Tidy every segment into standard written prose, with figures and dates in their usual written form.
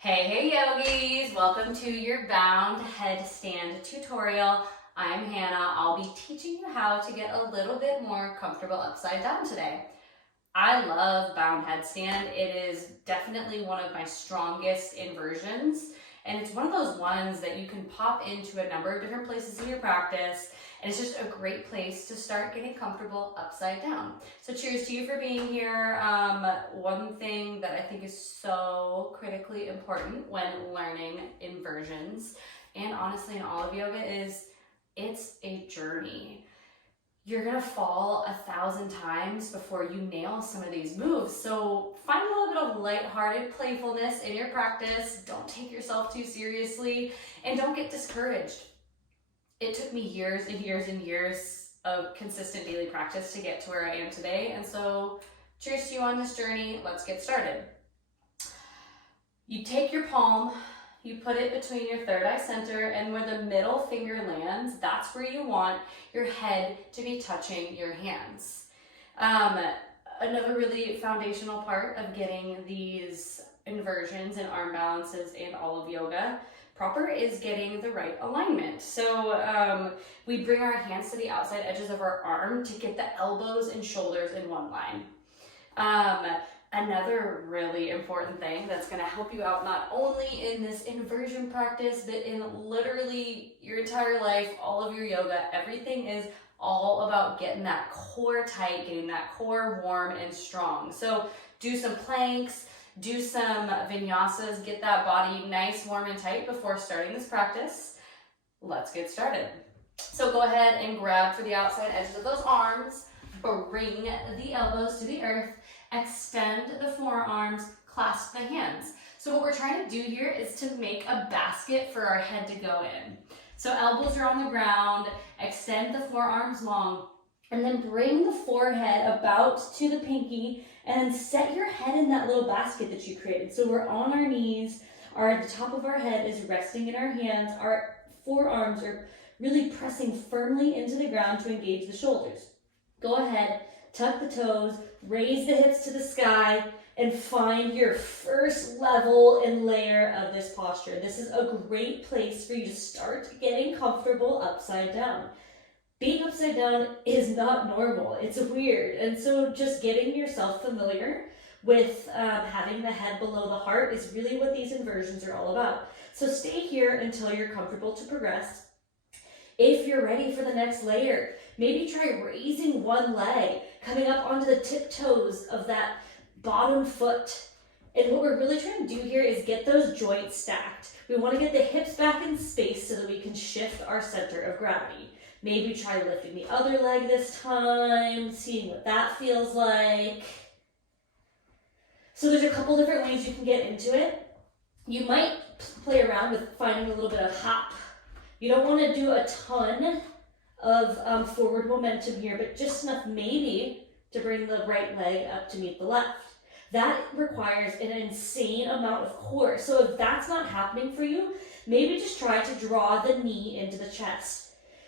Hey yogis, welcome to your bound headstand tutorial. I'm Hannah. I'll be teaching you how to get a little bit more comfortable upside down today. I love bound headstand. It is definitely one of my strongest inversions, and it's one of those ones that you can pop into a number of different places in your practice, and it's just a great place to start getting comfortable upside down. So cheers to you for being here. One thing that I think is so critically important when learning inversions, and honestly in all of yoga, is it's a journey. You're gonna fall 1,000 times before you nail some of these moves. So find a little bit of lighthearted playfulness in your practice. Don't take yourself too seriously, and don't get discouraged. It took me years and years and years of consistent daily practice to get to where I am today. And so cheers to you on this journey. Let's get started. You take your palm, you put it between your third eye center, and where the middle finger lands, that's where you want your head to be touching your hands. Another really foundational part of getting these inversions and arm balances and all of yoga proper is getting the right alignment. So we bring our hands to the outside edges of our arm to get the elbows and shoulders in one line. Another really important thing that's going to help you out not only in this inversion practice, but in literally your entire life, all of your yoga, everything is all about getting that core tight, getting that core warm and strong. So do some planks, do some vinyasas, get that body nice, warm, and tight before starting this practice. Let's get started. So go ahead and grab for the outside edges of those arms, bring the elbows to the earth, extend the forearms, clasp the hands. So what we're trying to do here is to make a basket for our head to go in. So elbows are on the ground, extend the forearms long, and then bring the forehead about to the pinky, and then set your head in that little basket that you created. So we're on our knees, the top of our head is resting in our hands, our forearms are really pressing firmly into the ground to engage the shoulders. Go ahead, tuck the toes, raise the hips to the sky, and find your first level and layer of this posture. This is a great place for you to start getting comfortable upside down. Being upside down is not normal, it's weird. And so just getting yourself familiar with having the head below the heart is really what these inversions are all about. So stay here until you're comfortable to progress. If you're ready for the next layer, maybe try raising one leg, coming up onto the tiptoes of that bottom foot. And what we're really trying to do here is get those joints stacked. We want to get the hips back in space so that we can shift our center of gravity. Maybe try lifting the other leg this time, seeing what that feels like. So there's a couple different ways you can get into it. You might play around with finding a little bit of hop. You don't want to do a ton of forward momentum here, but just enough maybe to bring the right leg up to meet the left. That requires an insane amount of core. So if that's not happening for you, maybe just try to draw the knee into the chest.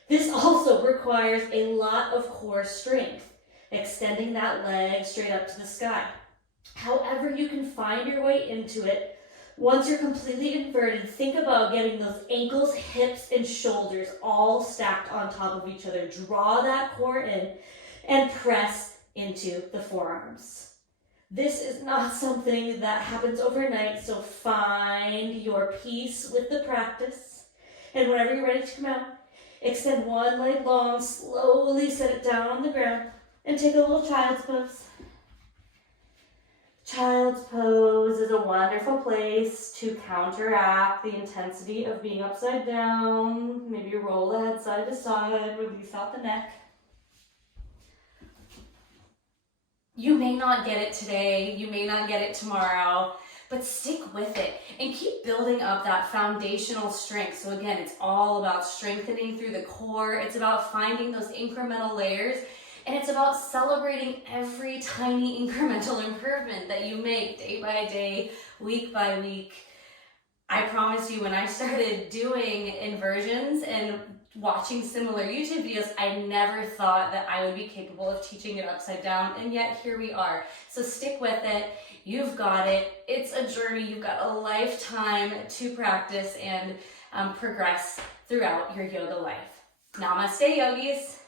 This also requires a lot of core strength, extending that leg straight up to the sky. However you can find your way into it, once you're completely inverted, think about getting those ankles, hips, and shoulders all stacked on top of each other. Draw that core in and press into the forearms. This is not something that happens overnight, so find your peace with the practice. And whenever you're ready to come out, extend one leg long, slowly set it down on the ground, and take a little child's pose. Child's pose is a wonderful place to counteract the intensity of being upside down. Maybe roll the head side to side, release out the neck. You may not get it today, you may not get it tomorrow, but stick with it and keep building up that foundational strength. So again, it's all about strengthening through the core. It's about finding those incremental layers, and it's about celebrating every tiny incremental improvement that you make day by day, week by week. I promise you, when I started doing inversions and watching similar YouTube videos, I never thought that I would be capable of teaching it upside down, and yet here we are. So stick with it. You've got it. It's a journey. You've got a lifetime to practice and progress throughout your yoga life. Namaste, yogis.